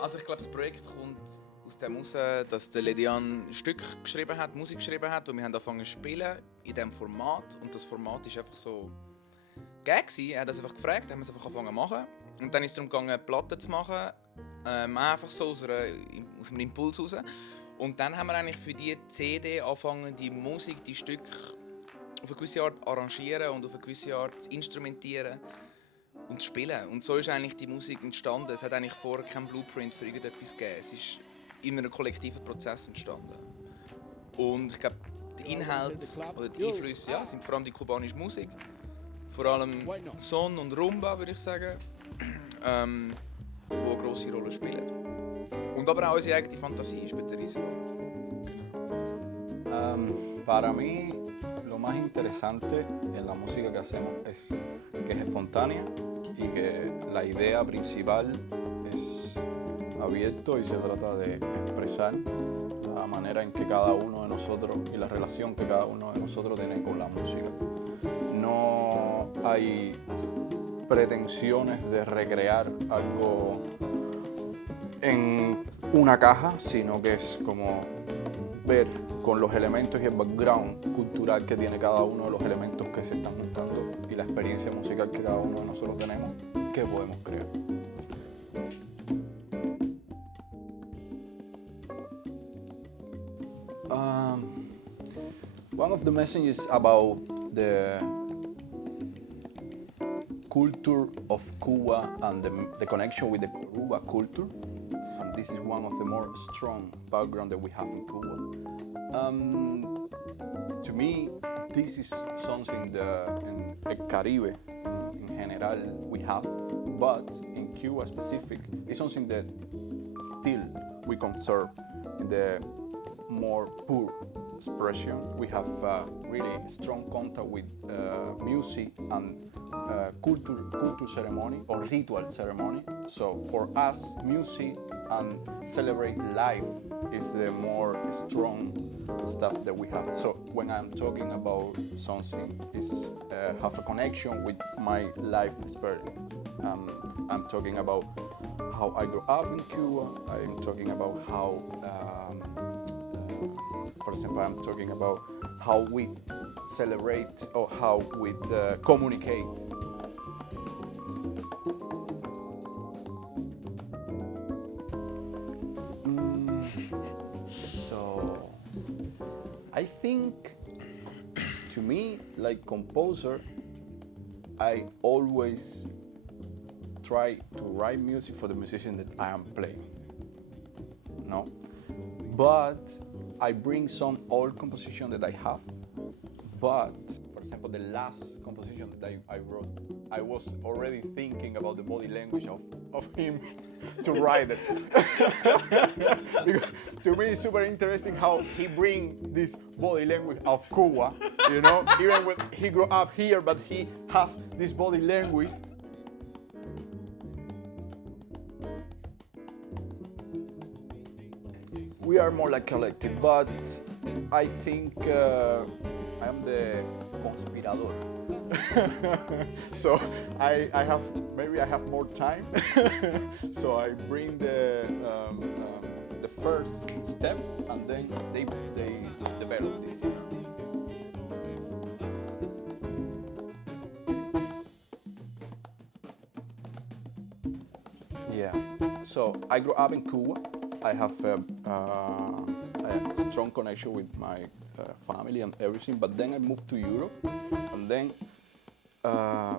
Also ich glaube, das Projekt kommt aus dem heraus, dass der Ledian ein Stück geschrieben hat, Musik geschrieben hat und wir haben angefangen zu spielen in diesem Format und das Format ist einfach so geil gewesen. Er hat das einfach gefragt, haben wir es einfach angefangen zu machen und dann ist es darum gegangen, Platten zu machen, einfach so aus einem Impuls raus. Und dann haben wir eigentlich für die CD angefangen, die Musik, die Stücke auf eine gewisse Art arrangieren und auf eine gewisse Art zu instrumentieren und zu spielen. Und so ist eigentlich die Musik entstanden. Es hat eigentlich vorher keinen Blueprint für irgendetwas gegeben. Es ist in einem kollektiven Prozess entstanden. Und ich glaube, der Inhalt oder die Einflüsse sind vor allem die kubanische Musik. Vor allem Son und Rumba, würde ich sagen, die eine grosse Rolle spielen. Und aber auch unsere eigene Fantasie spielt eine riesige Rolle. Para mí, lo más interesante en la música que hacemos es que es espontánea y que la idea principal es abierto y se trata de expresar la manera en que cada uno de nosotros y la relación que cada uno de nosotros tiene con la música. No hay pretensiones de recrear algo en una caja, sino que es como ver con los elementos y el background cultural que tiene cada uno de los elementos que se están juntando y la experiencia musical que cada uno de nosotros tenemos, ¿qué podemos crear? One of the messages about the culture of Cuba and the connection with the Cuba culture. And this is one of the more strong background that we have in Cuba. To me, this is something that in the Caribe in general we have, but in Cuba specific, it's something that still we conserve in the more pure expression. We have really strong contact with music and culture ceremony or ritual ceremony. So for us, music and celebrate life is the more strong stuff that we have. So when I'm talking about something, it's have a connection with my life experience. I'm talking about how I grew up in Cuba. I'm talking about how, for example, I'm talking about how we celebrate or how we communicate. So I think, to me, like composer, I always try to write music for the musician that I am playing. No, but I bring some old composition that I have. But for example, the last composition that I wrote, I was already thinking about the body language of him to write it. Because to me, it's super interesting how he brings this body language of Cuba, you know, even when he grew up here, but he has this body language. We are more like collective, but I think I am the conspirador. So I have more time. So I bring the first step, and then they develop this. Yeah. So I grew up in Cuba. I have a strong connection with my family and everything, but then I moved to Europe, and then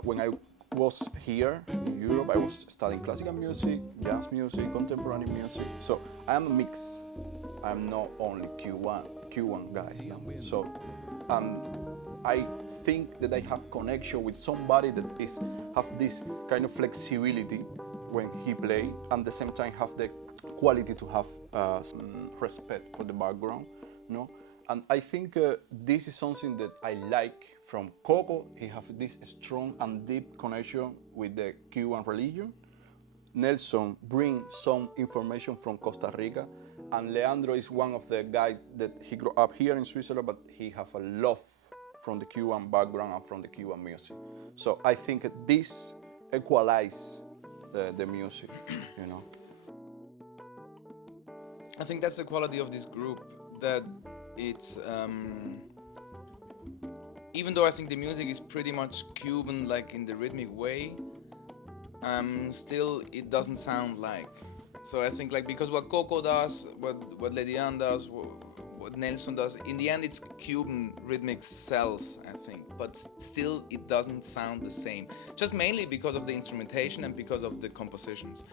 when I was here in Europe, I was studying classical music, jazz music, contemporary music. So I am a mix. I'm not only Cuban guy. So I think that I have connection with somebody that have this kind of flexibility when he play, and at the same time have the quality to have respect for the background, no? And I think this is something that I like from Coco. He has this strong and deep connection with the Cuban religion. Nelson brings some information from Costa Rica, and Leandro is one of the guys that he grew up here in Switzerland, but he has a love from the Cuban background and from the Cuban music. So I think this equalizes the music, you know. I think that's the quality of this group, that it's even though I think the music is pretty much Cuban, like in the rhythmic way, still it doesn't sound like. So I think like because what Coco does, what Ledian does, what Nelson does, in the end it's Cuban rhythmic cells, I think, but still it doesn't sound the same. Just mainly because of the instrumentation and because of the compositions.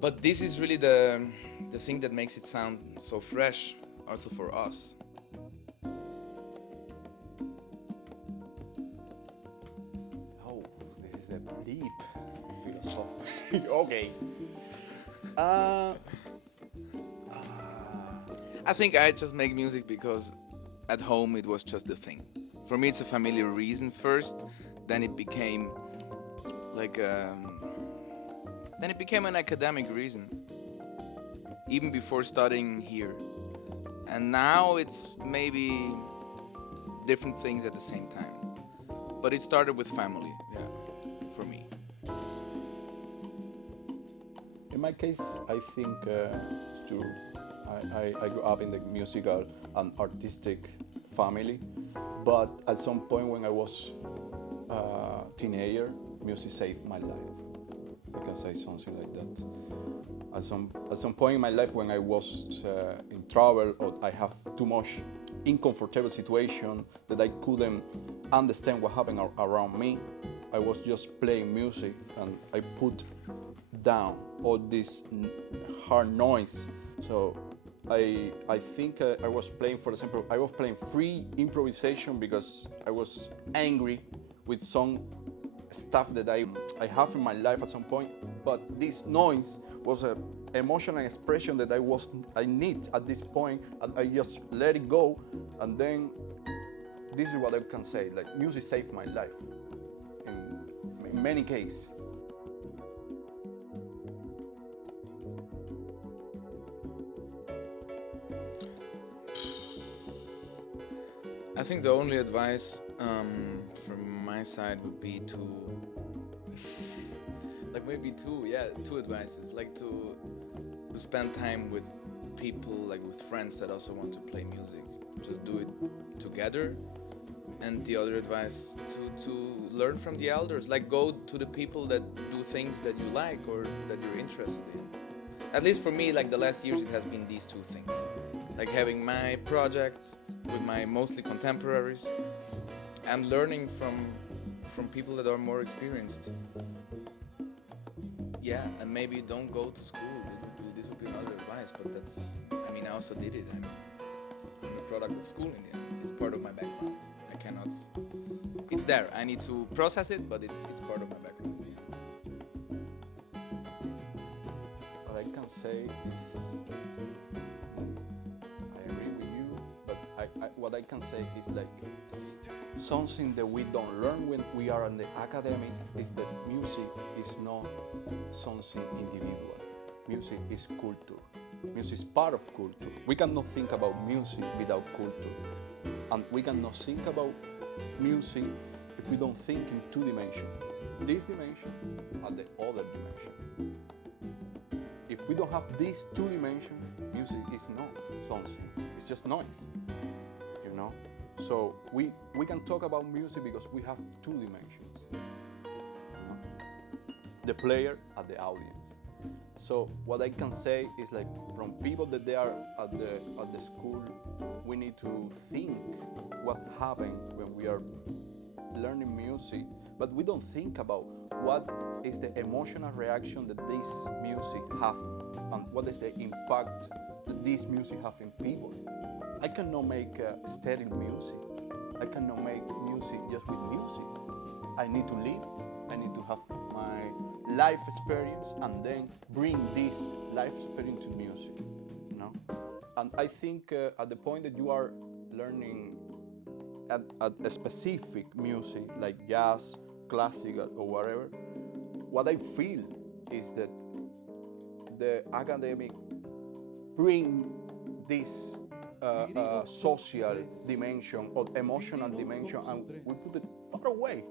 But this is really the thing that makes it sound so fresh, also for us. Oh, this is the deep philosophy. Okay. I think I just make music because at home it was just a thing. For me it's a familiar reason first, then it became like then it became an academic reason, even before studying here. And now it's maybe different things at the same time. But it started with family, yeah, for me. In my case, I think it's true. I grew up in the musical and artistic family, but at some point when I was a teenager, music saved my life. I can say something like that. At some point in my life when I was in trouble or I have too much uncomfortable situation that I couldn't understand what happened around me, I was just playing music and I put down all this hard noise. So I think I was playing, for example, I was playing free improvisation because I was angry with some stuff that I have in my life at some point, but this noise was an emotional expression that I need at this point, and I just let it go, and then this is what I can say, like music saved my life in many cases. I think the only advice from my side would be to like maybe two advices, like to spend time with people, like with friends that also want to play music. Just do it together. And the other advice to learn from the elders, like go to the people that do things that you like or that you're interested in. At least for me, like the last years, it has been these two things, like having my project with my mostly contemporaries and learning from people that are more experienced. Yeah, and maybe don't go to school. This would be another advice, but that's, I mean, I also did it. I'm a product of school in the end. It's part of my background. I cannot, it's there. I need to process it, but it's part of my background. Yeah. What I can say is, I agree with you, but what I can say is like, something that we don't learn when we are in the academic is that music is not something individual. Music is culture. Music is part of culture. We cannot think about music without culture. And we cannot think about music if we don't think in two dimensions. This dimension and the other dimension. If we don't have these two dimensions, music is not something. It's just noise, you know? So we can talk about music because we have two dimensions. The player and the audience. So what I can say is like from people that they are at the school, we need to think what happened when we are learning music, but we don't think about what is the emotional reaction that this music have and what is the impact that this music have in people. I cannot make sterile music. I cannot make music just with music. I need to live. I need to have my life experience and then bring this life experience to music. You know? And I think at the point that you are learning at a specific music like jazz, classical, or whatever, what I feel is that the academic bring this social dimension or emotional dimension, and we put it far another way.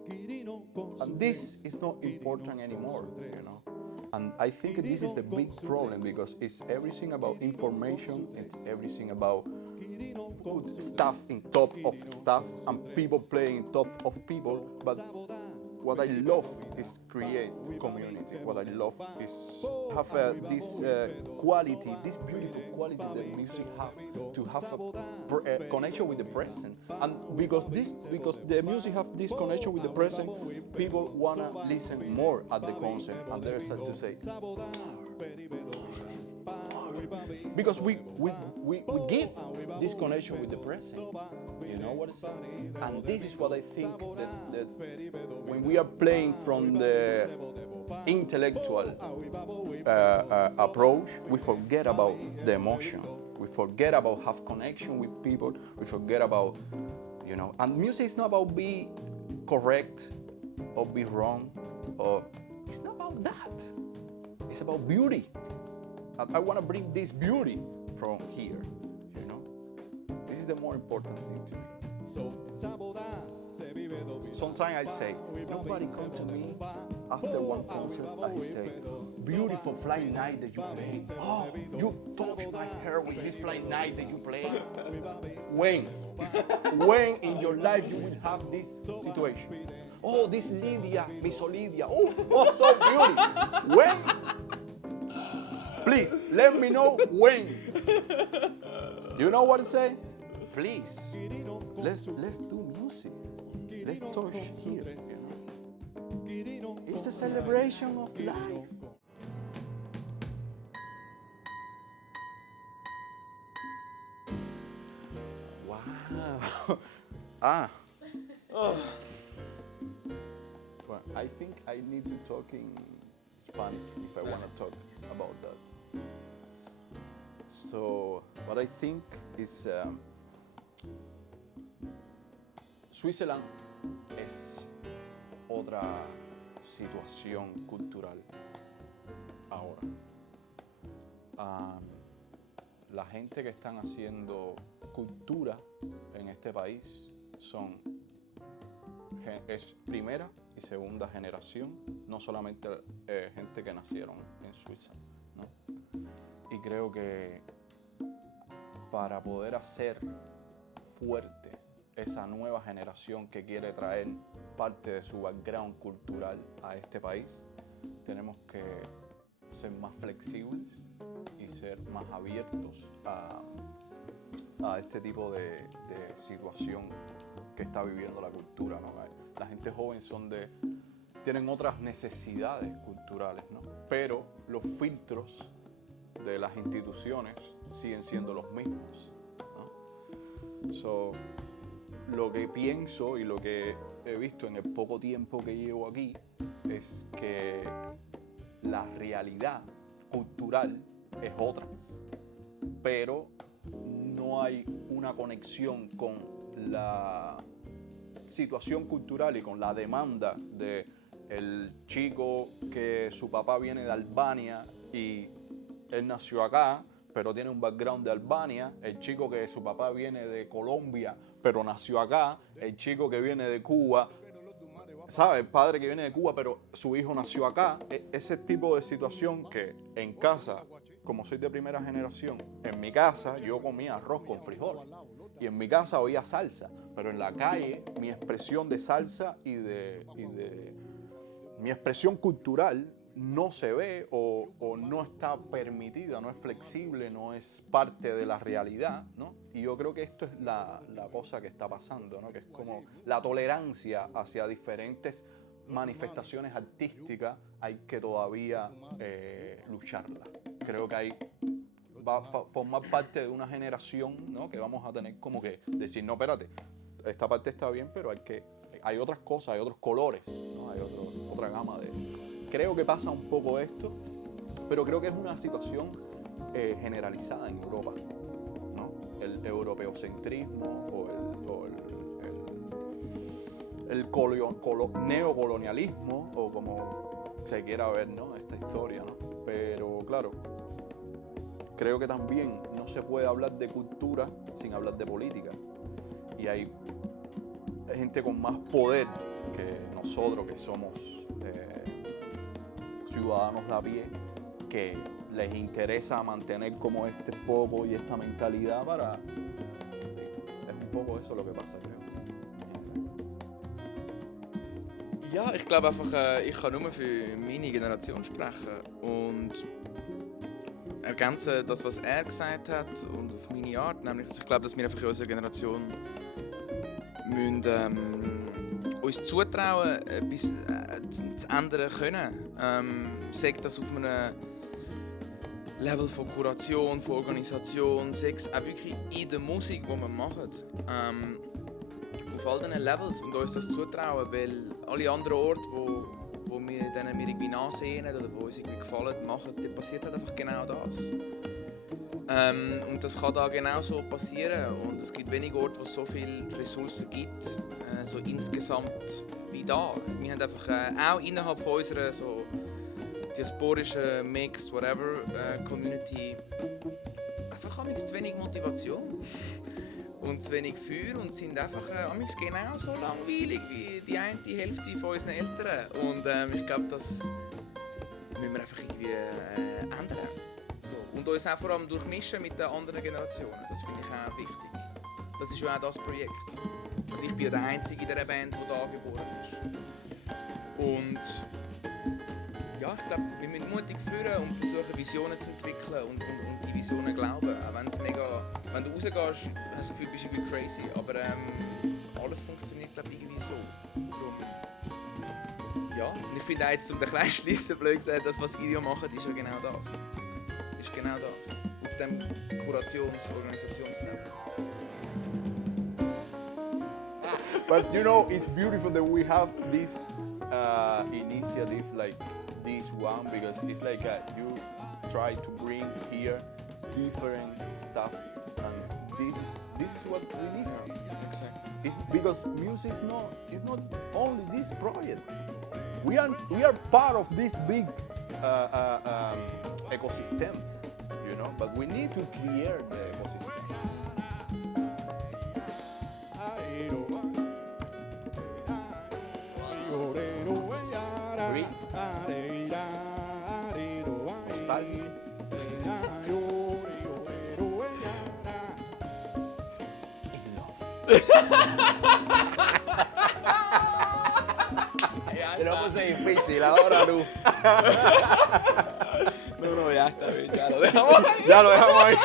And this is not important anymore, you know. And I think this is the big problem because it's everything about information, it's everything about stuff in top of stuff and people playing in top of people. But what I love is create community. What I love is have this quality, this beautiful quality that music have, to have a connection with the present. And because the music have this connection with the present, people wanna listen more at the concert, and they start to say, because we give this connection with the present. You know what I'm saying? And this is what I think that when we are playing from the intellectual approach, we forget about the emotion. We forget about have connection with people. We forget about, you know. And music is not about be correct or be wrong, or it's not about that. It's about beauty. And I want to bring this beauty from here. You know, this is the more important thing to me. Sometimes I say, nobody come to me after one concert. I say, beautiful flight night that you play. Oh, you touch my hair with this flight night that you play. When in your life you will have this situation? Oh, this Lydia, Miss Lydia. Oh, so beautiful. When? Please, let me know when. You know what I say? Please, let's do music. Let's touch here. You know? It's a celebration of life. Wow. Well, I think I need to talk in Spanish if I want to talk about that. So, what I think is Switzerland es otra situación cultural ahora. La gente que están haciendo cultura en este país es primera y segunda generación, no solamente gente que nacieron en Suiza, ¿no? Y creo que para poder hacer fuerte esa nueva generación que quiere traer parte de su background cultural a este país, tenemos que ser más flexibles y ser más abiertos a este tipo de situación que está viviendo la cultura, ¿no? La gente joven tienen otras necesidades culturales, ¿no? Pero los filtros de las instituciones siguen siendo los mismos, ¿no? Lo que pienso y lo que he visto en el poco tiempo que llevo aquí es que la realidad cultural es otra, pero no hay una conexión con la situación cultural y con la demanda de el chico que su papá viene de Albania y él nació acá, pero tiene un background de Albania, el chico que su papá viene de Colombia, pero nació acá, el chico que viene de Cuba, ¿sabe? El padre que viene de Cuba, pero su hijo nació acá. Ese tipo de situación que en casa, como soy de primera generación, en mi casa yo comía arroz con frijoles y en mi casa oía salsa, pero en la calle mi expresión de salsa y de mi expresión cultural no se ve o no está permitida, no es flexible, no es parte de la realidad, ¿no? Y yo creo que esto es la cosa que está pasando, ¿no? Que es como la tolerancia hacia diferentes manifestaciones artísticas, hay que todavía lucharla. Creo que va a formar parte de una generación, ¿no? Que vamos a tener como que decir, no, espérate, esta parte está bien, pero hay otras cosas, hay otros colores, ¿no? Hay otra gama de... Creo que pasa un poco esto, pero creo que es una situación generalizada en Europa, ¿no? El europeocentrismo o el neocolonialismo, o como se quiera ver, ¿no? Esta historia, ¿no? Pero claro, creo que también no se puede hablar de cultura sin hablar de política. Y hay gente con más poder que nosotros que somos ciudadanos de a pie, que les interesa mantener como este foco y esta mentalidad para... Es un poco eso lo que pasa, creo. Ja, ich glaube einfach, ich kann nur für meine Generation sprechen und ergänzen das, was er gesagt hat und auf meine Art, nämlich, dass ich glaube, dass wir einfach in unserer Generation müssen, uns zutrauen, etwas zu ändern können. Sagt das auf einem Level von Kuration, von Organisation, sei es auch wirklich in der Musik, die wir machen. Auf all diesen Levels und uns das zutrauen, weil alle anderen Orte, wo wir denen wir irgendwie nachsehen oder wo uns irgendwie gefallen, machen, dann passiert halt einfach genau das. Und das kann da genauso passieren und es gibt wenige Orte, wo es so viele Ressourcen gibt, so insgesamt wie da. Wir haben einfach auch innerhalb von unserer so diasporischen Mix, whatever, Community einfach zu wenig Motivation und zu wenig Feuer und sind einfach genauso langweilig wie die eine Hälfte von unseren Eltern. Und ich glaube, das müssen wir einfach irgendwie ändern. So. Und uns auch vor allem durchmischen mit den anderen Generationen. Das finde ich auch wichtig. Das ist ja auch das Projekt. Also ich bin ja der Einzige in dieser Band, der da geboren ist. Und ja, ich glaube, wir müssen mutig führen und versuchen, Visionen zu entwickeln und die Visionen glauben. Auch wenn du rausgehst, hast du das Gefühl, bist du irgendwie crazy. Aber alles funktioniert, glaube ich, irgendwie so. Darum, ja, und ich finde auch jetzt, um den Kreis zu schliessen, blöd gesagt, das, was ihr macht, ist ja genau das. Ist genau das. Auf dem Kurations-Organisationslevel. But you know, it's beautiful that we have this initiative like this one, because it's like you try to bring here different stuff, and this is what we need. Yeah, exactly. It's because music is not only this project. We are part of this big ecosystem, you know. But we need to create the ecosystem. Green. Nostalgia. Te lo puse difícil ahora tú. No, ya está bien, ya lo dejamos ahí. Ya lo dejamos ahí.